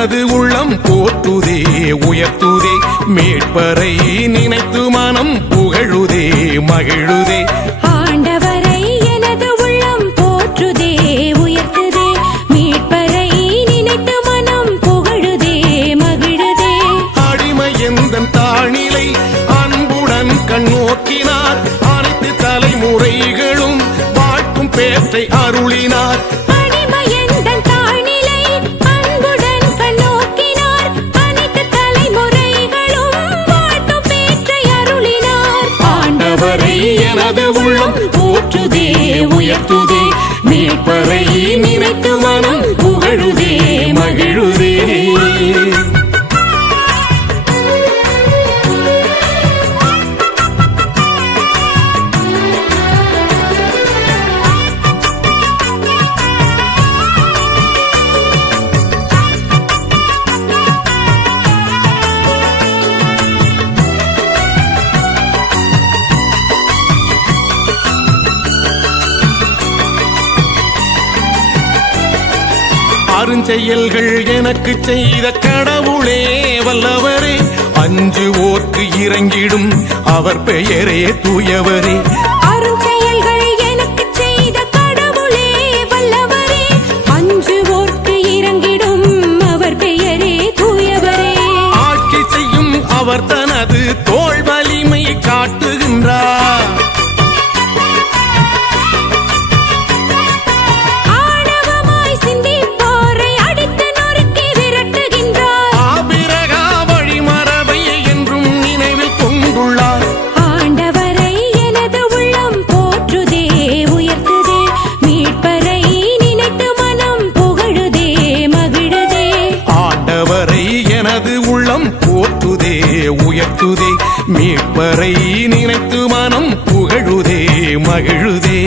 எனது உள்ளம் போற்றுதே உயர்த்துதே மீட்பரை நினைத்து மனம் புகழுதே மகிழுதே. ஆண்டவரை எனது உள்ளம் போற்றுதே உயர்த்துதே மீட்பரை நினைத்து மனம் புகழுதே மகிழுதே. அடிமை எந்தன் தாழ்நிலை அன்புடன் கண்ணோக்கினார் அனைத்து தலைமுறைகளும் வாழ்த்தும் பேற்றை அருளினார். எனது உள்ளம் போற்றுதே உயர்த்துதே மீட்பரை நினைத்து மனம் புகழுதே மகிழுதே. அருஞ்செயல்கள் எனக்கு செய்த கடவுளே வல்லவரே அஞ்சுவோர்க்கு இறங்கிடும் அவர் பெயரே தூயவரே. அருஞ்செயல்கள் எனக்கு செய்த கடவுளே வல்லவரே அஞ்சுவோர்க்கு இறங்கிடும் அவர் பெயரே தூயவரே. ஆட்சி செய்யும் அவர் தனது தோள் வலிமை காட்டுகின்றார். போற்றுதே உயர்த்துதே மீட்பரை நினைத்து மனம் புகழுதே மகிழுதே.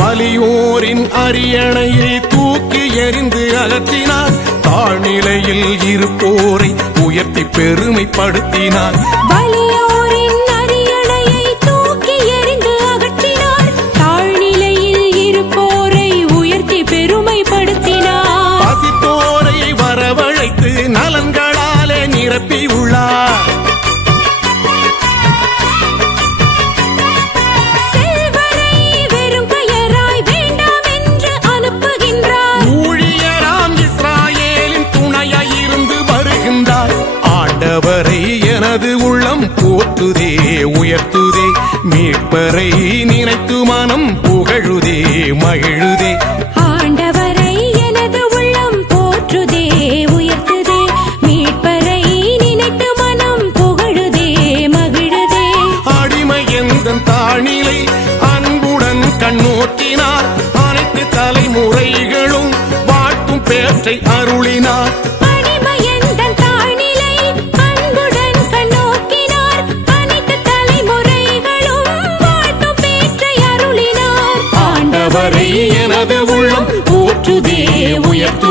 வலியோரின் அரியணையை தூக்கி எறிந்து அகற்றினார் தாழ்நிலையில் இருப்போரை உயர்த்தி பெருமைப்படுத்தினார். வலியோரின் அரியணையை தூக்கி எறிந்து அகற்றினார் தாழ்நிலையில் இருப்போரை உயர்த்தி பெருமைப்படுத்தினார். பசித்தோரை வரவழைத்து நலன்களாலே நிரப்பி உள்ளார். ஆண்டவரை எனது உள்ளம் போற்றுதே உயர்த்துதே மீட்பரை நினைத்து மனம் புகழுதே மகிழுதே. ஆண்டவரை எனது உள்ளம் போற்றுதே உயர்த்துதே மீட்பரை நினைத்து மனம் புகழுதே மகிழுதே. அடிமை எந்தன் தாழ்நிலை அன்புடன் கண்ணோக்கினார் அனைத்து தலைமுறைகளும் வாழ்த்தும் பேற்றை அருளினார். எனது உள்ளம் போற்றுதே உயர்த்து